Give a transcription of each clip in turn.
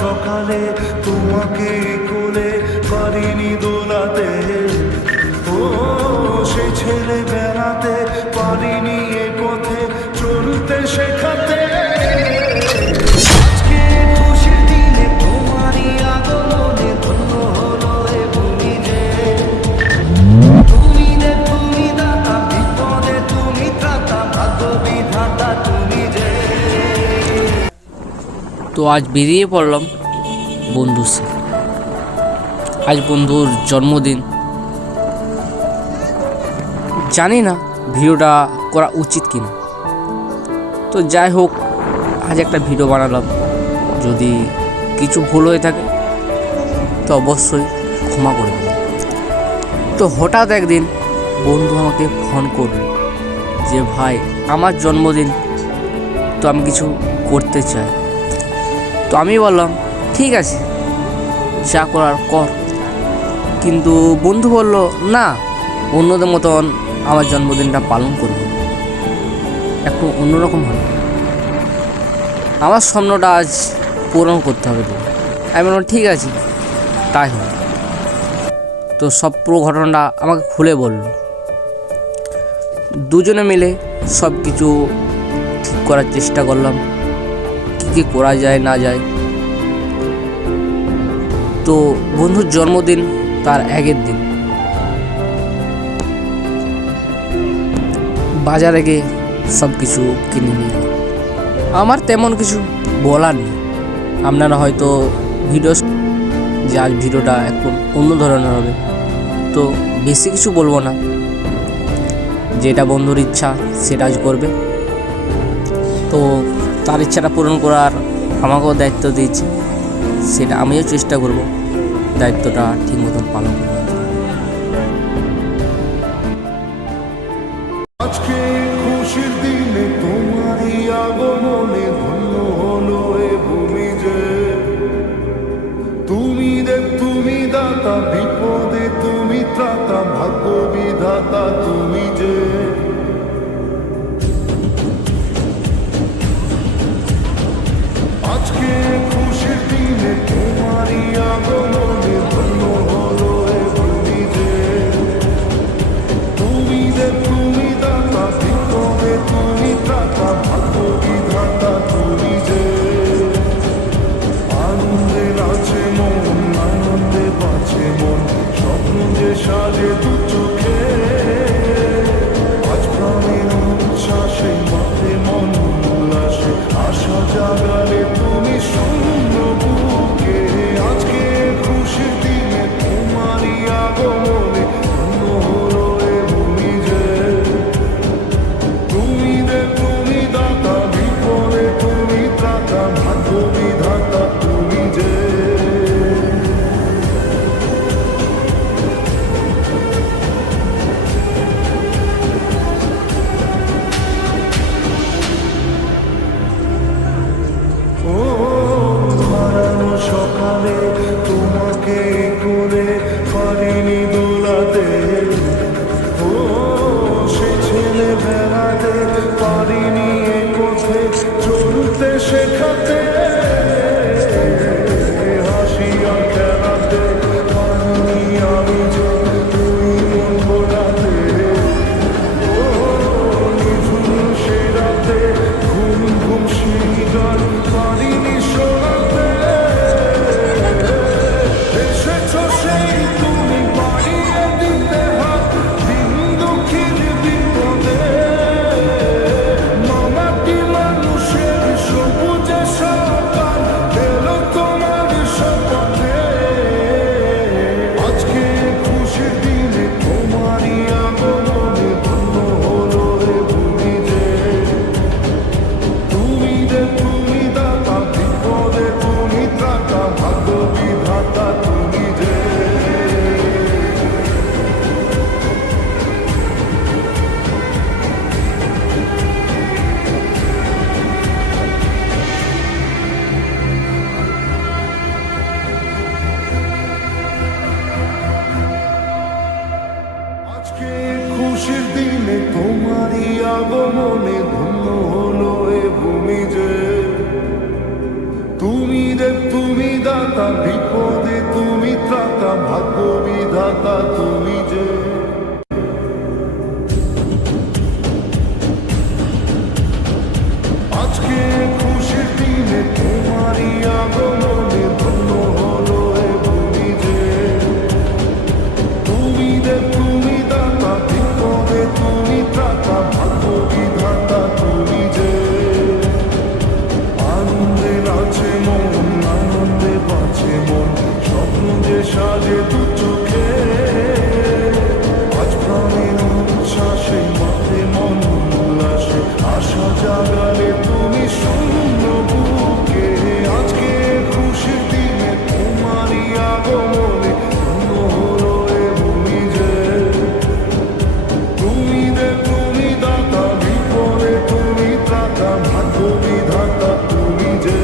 সকালে তোমাকে কোলে পারিনি দোলাতে, ও সেই ছেলে বেড়াতে পারিনি এ পথে চলতে শেখাতে। আজকে খুশির দিনে তোমারই আগমনে ধন্য হলো এ ভূমি যে। তুমি রে তুমি দাতা, বিপদে তুমি ত্রাতা, ভাগ্য বিধাতা তুমি যে। তো আজ বেরিয়ে পড়লাম বন্ধুর সাথে। আজ বন্ধুর জন্মদিন। জানি না ভিডিওটা করা উচিত কিনা, তো যাই হোক আজ একটা ভিডিও বানালাম। যদি কিছু ভুল হয়ে থাকে তো অবশ্যই ক্ষমা করে দেবেন। তো হঠাৎ একদিন বন্ধু আমাকে ফোন করল যে ভাই আমার জন্মদিন, তো আমি কিছু করতে চাই। তো আমি বললাম ঠিক আছে, যা করার কর। কিন্তু বন্ধু বলল না, অন্যদের মতন আমার জন্মদিনটা পালন করব, একটু অন্যরকম হবে। আমার স্বপ্নটা আজ পূরণ করতে হবে। আমি বললাম ঠিক আছে, তাই হবে। তো সব পুরো ঘটনাটা আমাকে খুলে বলল। দুজনে মিলে সব কিছু ঠিক করার চেষ্টা করলাম, কী করা যায় না যায়। তো বন্ধুর জন্মদিন তার আগের দিন বাজারে গিয়ে সব কিছু কিনে নিয়ে এলাম। আমার তেমন কিছু বলার নেই। আপনারা হয়তো যে আজ ভিডিওটা একটু অন্য ধরনের হবে, তো বেশি কিছু বলবো না। যেটা বন্ধুর ইচ্ছা সেটা আজ করবে। তো তার ইচ্ছাটা পূরণ করার আমাকেও দায়িত্ব দিয়েছে, সেটা আমিও চেষ্টা করব দায়িত্বটা ঠিক মতন পালন করব। আজকে খুশির দিনে তোমারই আগমনে ধন্য হলো এ ভূমি যে। তুমি দেব তুমি দাতা, বিপদে তুমি ত্রাতা, ভাগ্য বিধাতা তুমি যে। আজকে খুশির দিনে তোমারই আগমনে ধন্য হলো এ ভূমি যে। তুমি দেব তুমি দাতা, বিপদে তুমি ত্রাতা, ভাগ্য বিধাতা তুমি যে। আনন্দে নাচে মন, আনন্দে বাঁচে মন, স্বপ্ন যে সাজে দু চোখে। আজ প্রাণের উচ্ছ্বাসে মাঠে মন উল্লাসে, আশা জাগালে তুমি শূন্য বুকে। আজকে খুশির দিনে তোমারই আগমনে ধন্য হলো এ ভূমি যে। তুমি দেব তুমি দাতা, বিপদে তুমি ত্রাতা, ভাগ্য বিধাতা তুমি যে। ও হারানো সকালে তোমাকে কোলে পারিনি দোলাতে, ও সে ছেলে বেড়াতে পারিনি এ পথে চলতে শেখাতে। হাসি আর খেলাতে পারিনি আমি যে তুমি মন ভোলাতে, ও নিঝুম সে রাতে ঘুম ঘুম সেই গান পারিনি শোনাতে। এসেছো সেই তুমি বাড়িয়ে দিতে হাত দিন দুঃখীর বিপদে। মামাটি মানুষের সবুজে সকাল এলো তোমার শপথে। আজকে খুশির দিনে তোমারই আগমনে ধন্য হলো এ ভূমি যে। তুমি দেব তুমি দাতা, বিপদে তুমি ত্রাতা, ভাগ্য বিধাতা তুমি যে। আজকে খুশির দিনে তোমারই আগমনে ধন্য হলো এ ভূমি যে। তুমি দেব তুমি দাতা বিপদে তুমি ত্রাতা ভাগ্য বিধাতা তুমি যে আজকে খুশির দিনে তোমারই আগমনে ধন্য হলো এ ভূমি যে তুমি দাতা বিপদে তুমি ত্রাতা ভাগ্য বিধাতা তুমি যে আনন্দে নাচে মন আনন্দে বাঁচে মন স্বপ্ন যে সাজে দু চোখে আজ প্রাণের উচ্ছ্বাসে মাঠে মন উল্লাসে আশা জাগালে তুমি শূন্য বুকে আজকে খুশির দিনে তোমারই আগমনে ধন্য হলো এ ভূমি যে তুমি দাতা বিপদে তুমি ত্রাতা ভাগ্য বিধাতা তুমি যে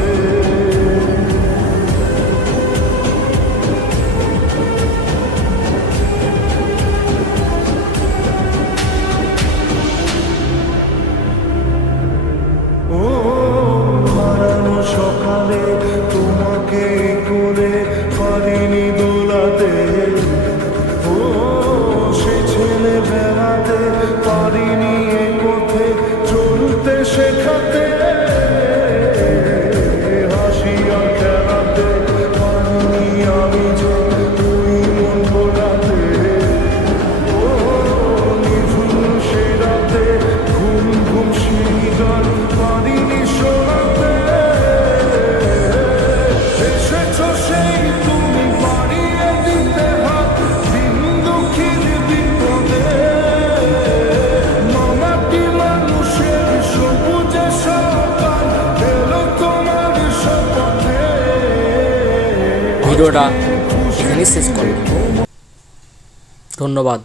ও হারানো সকালে তোমাকে করে পারিনি দোলাতে ও সে ছেলে বেড়াতে পারিনি এ পথে চলতে শেখাতে হাসি আর খেলাতে পারিনি আমি যে তুই মন ভোলাতে ও নিঝুম সে রাতে ঘুম ঘুম সেই গান পারিনি শোনাতে এসেছো সেই তুমি বাড়িয়ে দিতে হাত দিন দুঃখীর বিপদে মামাটি মানুষের সবুজে সকাল এলো তোমার শপথে ভিডিওটা এখানেই শেষ করলাম। ধন্যবাদ।